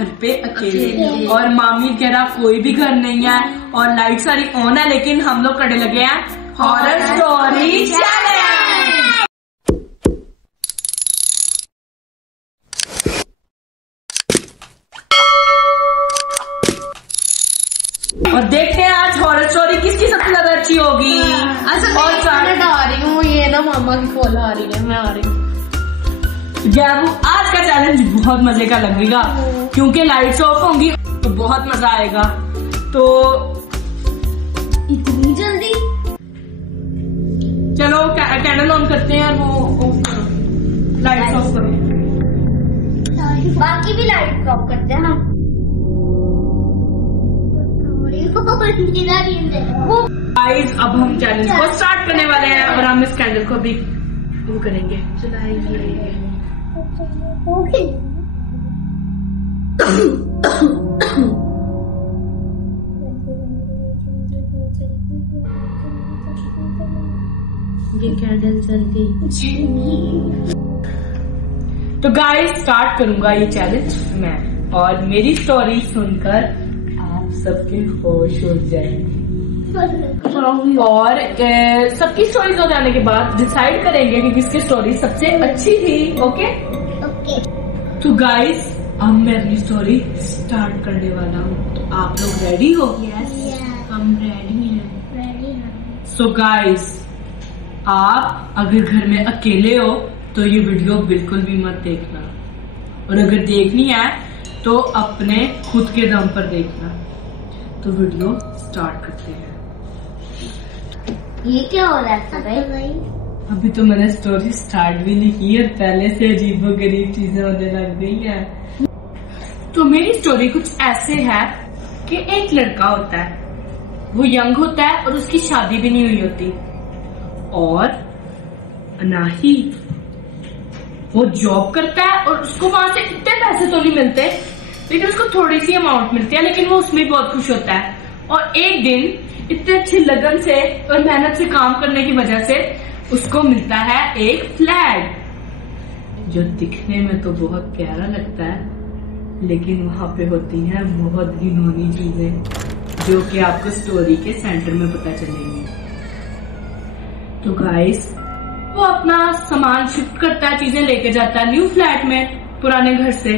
घर पे अकेले और मामी वगैरह कोई भी घर नहीं है और लाइट सारी ऑन है, लेकिन हम लोग करने लगे हैं हॉरर स्टोरी चैलेंज। और देखते हैं आज हॉरर स्टोरी किसकी सबसे ज्यादा अच्छी होगी। और आ रही हूँ, ये ना मामा की कॉल आ रही है, मैं आ रही हूँ। आज का चैलेंज बहुत मजे का लगेगा क्योंकि लाइट्स ऑफ होंगी तो बहुत मजा आएगा। तो इतनी जल्दी चलो कैंडल ऑन करते हैं और वो ऑफ करो, लाइट्स ऑफ करो। बाकी भी लाइट ऑफ करते हैं ना। गाइस अब हम चैलेंज को स्टार्ट करने वाले हैं और हम इस कैंडल को भी वो करेंगे, जलाएंगे। ये कैंडल जल्दी। तो गाइस स्टार्ट करूंगा ये चैलेंज मैं, और मेरी स्टोरी सुनकर आप सबके होश हो जाएंगे और सबकी स्टोरीज हो जाने के बाद डिसाइड करेंगे कि किसकी स्टोरी सबसे अच्छी थी। ओके तो गाइस अब मैं अपनी स्टोरी स्टार्ट करने वाला हूँ, तो आप लोग रेडी हो? यस हम रेडी हैं। सो गाइस आप अगर घर में अकेले हो तो ये वीडियो बिल्कुल भी मत देखना, और अगर देखनी है तो अपने खुद के दम पर देखना। तो वीडियो स्टार्ट करते हैं। ये क्या हो रहा है भाई? अभी तो मैंने स्टोरी स्टार्ट भी नहीं की है, पहले से अजीबोगरीब चीजें होने लग गई है। तो मेरी स्टोरी कुछ ऐसे है कि एक लड़का होता है, वो यंग होता है और उसकी शादी भी नहीं हुई होती, और ना ही वो जॉब करता है और उसको वहां से इतने पैसे तो नहीं मिलते, लेकिन उसको थोड़ी सी अमाउंट मिलती है, लेकिन वो उसमें बहुत खुश होता है। और एक दिन इतने अच्छी लगन से और मेहनत से काम करने की वजह से उसको मिलता है एक फ्लैग जो दिखने में तो बहुत प्यारा लगता है, लेकिन वहां पे होती हैं बहुत घिनौनी चीजें जो कि आपको स्टोरी के सेंटर में पता चलेंगी। तो गाइस वो अपना सामान शिफ्ट करता है, चीजें लेके जाता है न्यू फ्लैट में पुराने घर से,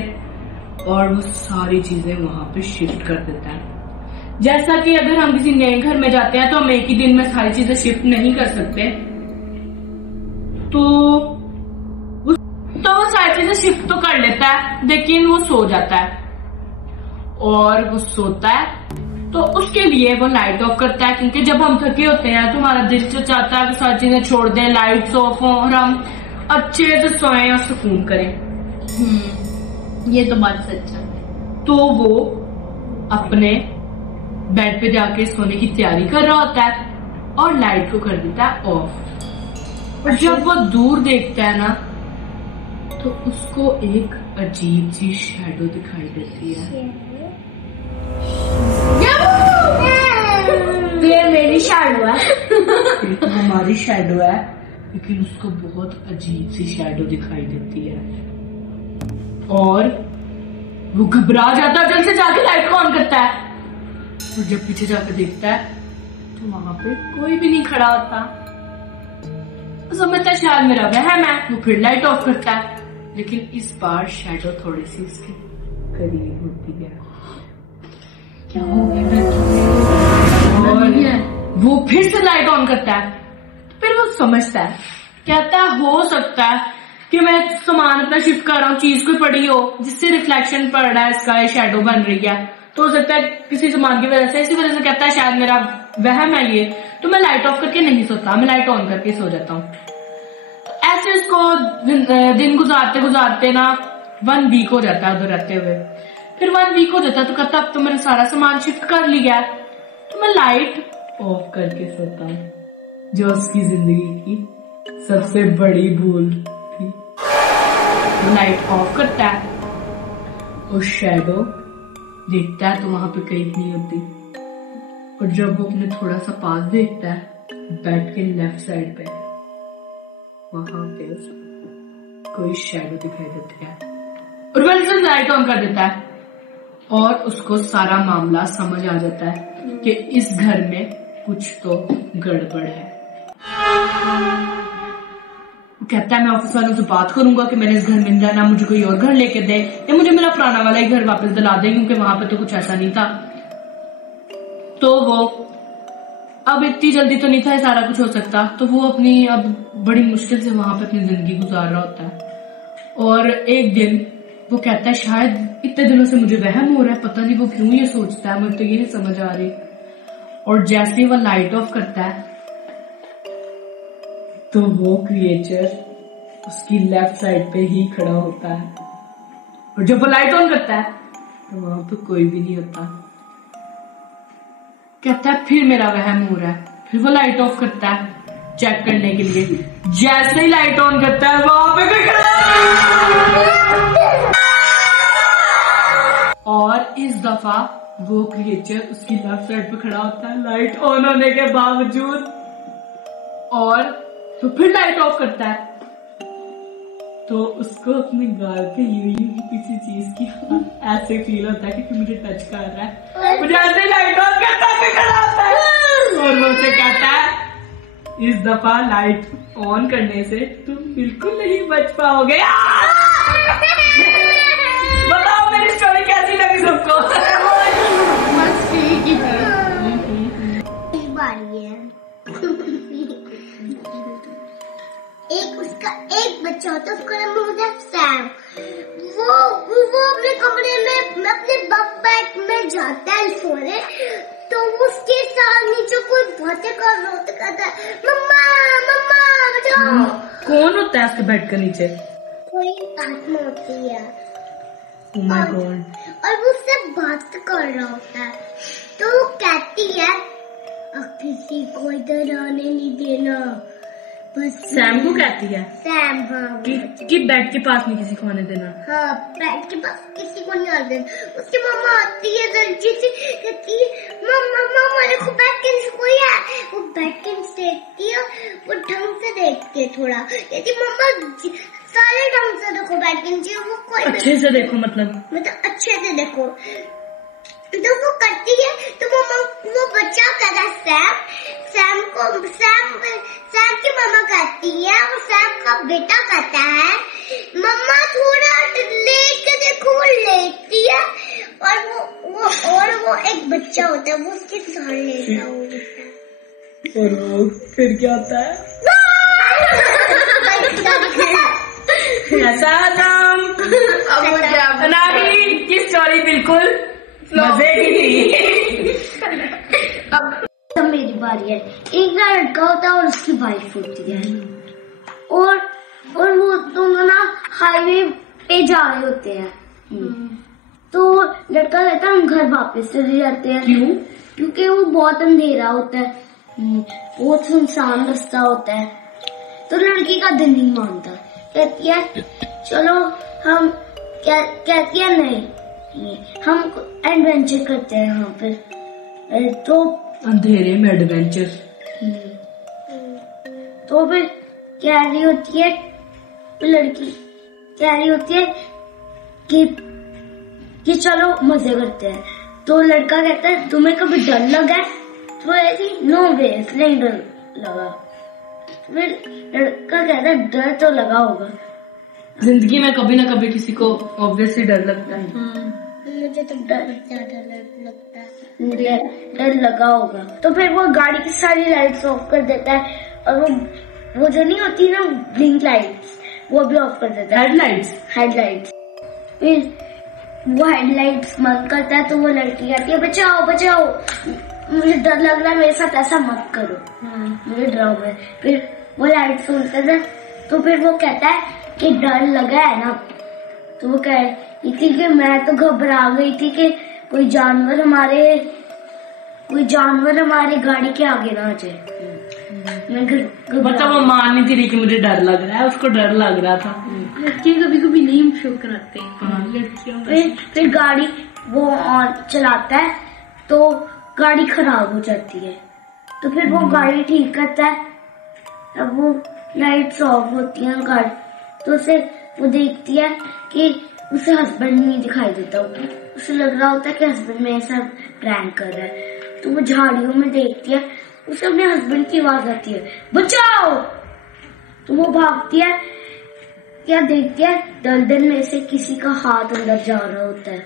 और वो सारी चीजें वहां पे शिफ्ट कर देता है। जैसा कि अगर हम किसी नए घर में जाते हैं तो हम एक ही दिन में सारी चीजें शिफ्ट नहीं कर सकते, तो वो सारी चीजें शिफ्ट तो कर लेता है, लेकिन वो सो जाता है। और वो सोता है तो उसके लिए वो लाइट ऑफ करता है, क्योंकि जब हम थके होते हैं तो हमारा दिल तो चाहता है कि सारी चीजें छोड़ दें, लाइट्स ऑफ हो और हम अच्छे से सोएं और सुकून करें। ये तो बात सच है। तो वो अपने बेड पे जाके सोने की तैयारी कर रहा होता है और लाइट को कर देता है ऑफ। और जब वो दूर देखता है ना तो उसको एक अजीब सी शैडो दिखाई देती है। ये मेरी शैडो है। ये तो हमारी शैडो है, लेकिन उसको बहुत अजीब सी शैडो दिखाई देती है और वो घबरा जाता है, जल्दी से जाके लाइट को ऑन करता है। और जब पीछे जाकर देखता है तो वहां पे कोई भी नहीं खड़ा होता। तो समझता है शायद मेरा वहम है, वो फिर लाइट ऑफ करता है, लेकिन इस बार शैडो थोड़ी सी इसके करीब होती है। क्या हो गया? और वो फिर से लाइट ऑन करता है। फिर वो समझता है, कहता है हो सकता है कि मैं सामान अपना शिफ्ट कर रहा हूँ, चीज कोई पड़ी हो जिससे रिफ्लेक्शन पड़ रहा है, इसका ये शैडो बन रही है, तो हो सकता है किसी सामान की वजह से, इसी वजह से कहता है शायद मेरा वहम है ये, तो मैं लाइट ऑफ करके नहीं सोता, मैं लाइट ऑन करके सो जाता हूँ। तो ऐसे उसको दिन गुजारते गुजारते ना 1 वीक हो जाता है उधर रहते हुए। फिर 1 वीक हो जाता है तो कहता अब तो मैंने सारा सामान शिफ्ट कर लिया है, तो मैं लाइट ऑफ करके सोता हूँ, जो उसकी जिंदगी की सबसे बड़ी भूल थी। लाइट ऑफ करता है और शैडो देखता है तो वहां पे कहीं नहीं होती, और जब वो अपने थोड़ा सा पास देखता है बेड के लेफ्ट साइड पे, वहां पे कोई शैडो दिखाई देती है और वो लाइट ऑन कर देता है। और उसको सारा मामला समझ आ जाता है कि इस घर में कुछ तो गड़बड़ है। कहता है मैं ऑफिस वालों से बात करूंगा कि मैंने इस घर में नहीं रहना, मुझे कोई और घर लेके दे या मुझे मेरा पुराना वाला ही घर वापस दिला दे, क्योंकि वहां पे तो कुछ ऐसा नहीं था। तो वो अब इतनी जल्दी तो नहीं था सारा कुछ हो सकता, तो वो अपनी अब बड़ी मुश्किल से वहां पे अपनी जिंदगी गुजार रहा होता है। और एक दिन वो कहता है शायद इतने दिनों से मुझे वहम हो रहा है, पता नहीं वो क्यों ये सोचता है, मुझे तो ये नहीं समझ आ रही। और जैसे ही वो लाइट ऑफ करता है तो वो क्रिएचर उसकी लेफ्ट साइड पे ही खड़ा होता है, और जब वो लाइट ऑन करता है तो वहां पे कोई भी नहीं होता। कहता है फिर मेरा वहम हो रहा है, फिर वो लाइट ऑफ करता है चेक करने के लिए। जैसे ही लाइट ऑन करता है वहां पे कोई खड़ा है, और इस दफा वो क्रिएचर उसकी लेफ्ट साइड पे खड़ा होता है लाइट ऑन होने के बावजूद, और तो फिर लाइट ऑफ करता है तो उसको अपने गाल पे यूं किसी चीज की ऐसे फील होता है कि मुझे टच कर रहा है। मुझे ऐसे लाइट ऑफ करता है खड़ा होता है, और वो उसे कहता है इस दफा लाइट ऑन करने से तुम बिल्कुल नहीं बच पाओगे। बताओ मेरी स्टोरी कैसी लगी सबको? एक बच्चा होता है, उसका नाम होता है सैम। वो अपने कमरे में अपने बंक बेड में जाता है सोने, तो उसके साथ नीचे कोई बातें कर रहा होता, कहता है मम्मा मम्मा बचाओ। कौन होता है उसके बेड के नीचे? कोई आत्मा होती है। Oh my God. और वो उससे बात कर रहा होता है, तो वो कहती है अब किसी को इधर आने नहीं देना। बस सैम को कहती है सैम, हाँ, कि बेड के पास नहीं किसी को आने देना। हाँ, बेड के पास किसी को नहीं आने देना। उसकी मम्मा आती है दर्जी से, कहती है मम्मा मम्मा देखो बेड के नीचे कोई है। वो बेड के नीचे देखती है, वो ढंग से देखती है थोड़ा, कहती मम्मा सारे ढंग से देखो बेड के नीचे, वो कोई अच्छे से देखो, मतलब अच्छे से देखो। तो वो करती है, तो वो बच्चा कहता है सैम की मम्मा कहती है, और सैम का बेटा कहता है मम्मा थोड़ा लेट के देखो। वो लेटती है, और वो एक बच्चा होता है, वो उसके साथ लेटा होता है। और वो फिर क्या होता है? ऐसा नाम अनाड़ी की स्टोरी बिल्कुल मजे की थी। अब मेरी बारी है। एक लड़का होता है और उसकी वाइफ होती है, और वो दोनों ना हाईवे पे जा रहे होते हैं। तो लड़का कहता है हम घर वापस चले जाते हैं। क्यों? क्योंकि वो बहुत अंधेरा होता है, बहुत सुनसान रास्ता होता है। तो लड़की का दिल नहीं मानता, कहती है चलो हम, कहती है नहीं हम एडवेंचर करते हैं यहाँ पे। तो अंधेरे में एडवेंचर। तो फिर कह रही होती है, लड़की कह रही होती है कि चलो मजे करते हैं। तो लड़का कहता है तुम्हें कभी डर लगा है? तो ऐसी नो बेस नहीं डर लगा। फिर लड़का कहता है डर तो लगा होगा, जिंदगी में कभी ना कभी किसी को ऑब्वियसली डर लगता है। मुझे तो डर लगता है, डर लगा होगा। तो फिर वो गाड़ी की सारी लाइट्स ऑफ कर देता है, और वो जो नहीं होती ना ब्लिंक लाइट्स, वो भी ऑफ कर देता है। हेडलाइट्स फिर वो हेडलाइट्स बंद करता है। तो वो लड़की कहती है बचाओ बचाओ, मुझे डर लग रहा है, मेरे साथ ऐसा मत करो, मुझे डराओ है। फिर वो लाइट सुनते थे, तो फिर वो कहता है कि डर लगा है ना। तो वो कह रही थी कि मैं तो घबरा गई थी कि कोई जानवर हमारे गाड़ी के आगे ना आ जाए। मतलब वो मान नहीं थी रही कि मुझे डर लग रहा है, उसको डर लग रहा था। लड़कियां कभी कभी नहीं शो कराते हैं। फिर गाड़ी वो चलाता है, तो गाड़ी खराब हो जाती है। तो फिर वो गाड़ी ठीक करता है, अब वो लाइट्स ऑफ होती हैं गाड़ी। तो उसे वो देखती है कि उसे हस्बैंड नहीं दिखाई देता। उसे लग रहा होता है कि हस्बैंड मेरे साथ प्रैंक कर रहा है, तो वो झाड़ियों में देखती है, उसे अपने हस्बैंड की आवाज आती है, बचाओ। तो वो भागती है, क्या देखती है, दलदल में से किसी का हाथ अंदर जा रहा होता है।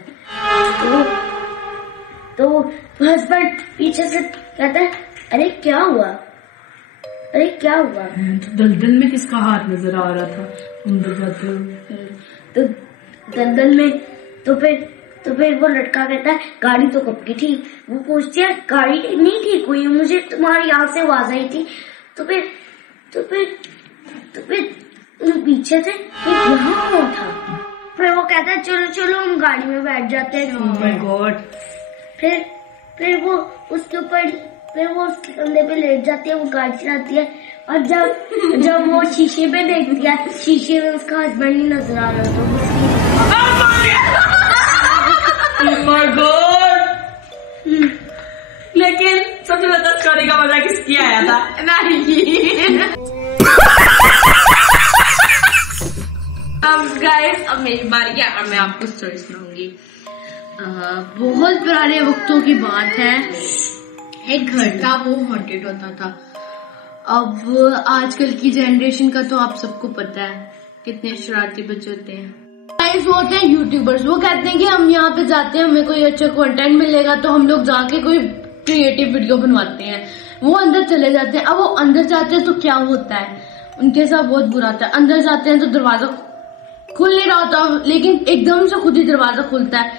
तो हस्बैंड पीछे से कहता है, अरे क्या हुआ, अरे क्या हुआ। तो दलदल में किसका हाथ नजर आ रहा था अंदर जाते हुए? तो दलदल में तो फिर वो लड़का कहता है, गाड़ी तो कब की थी। वो पूछती है, गाड़ी नहीं ठीक हुई, मुझे तुम्हारी यहाँ से आवाज आई थी। तो फिर पीछे से यहाँ कौन था। फिर वो कहता है, चलो चलो हम गाड़ी में बैठ जाते हैं। Oh my God। फिर वो उसके ऊपर, फिर वो उसके कंधे पे लेट जाती है, वो गाड़ी चलाती है। और जब वो शीशे पे देखती है, शीशे में उसका हस्बैंड ही नजर आ रहा था। Oh my God। लेकिन सबसे ज्यादा स्टोरी का मजा किसकी आया था? अब गाइस, अब मेरी बारी है और मैं आपको स्टोरी सुनाऊंगी। बहुत पुराने वक्तों की बात है, एक घर था, वो हॉन्टेड होता था। अब आजकल की जनरेशन का तो आप सबको पता है कितने शरारती बच्चे होते हैं। वो होते हैं यूट्यूबर्स, वो कहते हैं कि हम यहाँ पे जाते हैं, हमें कोई अच्छा कंटेंट मिलेगा तो हम लोग जाके कोई क्रिएटिव वीडियो बनवाते हैं। वो अंदर चले जाते हैं। अब वो अंदर जाते हैं तो क्या होता है, उनके साथ बहुत बुरा होता है। अंदर जाते हैं तो दरवाजा खुल नहीं रहा होता, लेकिन एकदम से खुद ही दरवाजा खुलता है।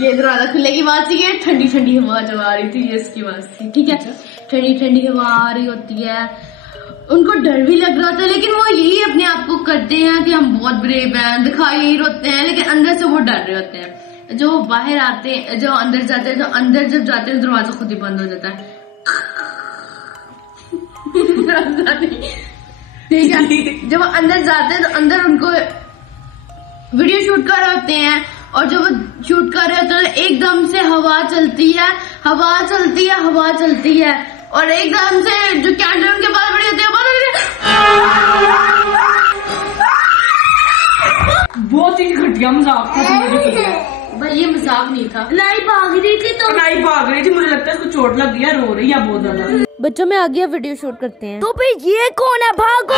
ये दरवाजा खुलने की बात थी, ये ठंडी ठंडी हवा जो आ रही थी, ये इसकी बात थी। ठीक है, ठंडी ठंडी हवा आ रही होती है, उनको डर भी लग रहा था, लेकिन वो यही अपने आप को करते हैं कि हम बहुत ब्रेव हैं, दिखाई यही होते हैं, लेकिन अंदर से वो डर रहे होते हैं। जो बाहर आते हैं, जो अंदर जाते हैं, तो अंदर जब जाते हैं दरवाजा खुद ही बंद हो जाता है। ठीक है, जब अंदर जाते हैं तो अंदर उनको वीडियो शूट कर रहे होते हैं, और जब वो शूट कर रहे होते हैं एकदम से हवा चलती है, हवा चलती है, हवा चलती है, और एकदम से जो कैंडल उनके पास बड़ी होती है, बहुत ही घटिया मजाक था। भाई ये मजाक नहीं था। नहीं भाग रही थी, तो नहीं भाग रही थी, मुझे लगता है उसको चोट लग गई है, रो रही है बहुत ज्यादा। बच्चों में आ गया, वीडियो शूट करते हैं। तो फिर ये कौन है, भागो।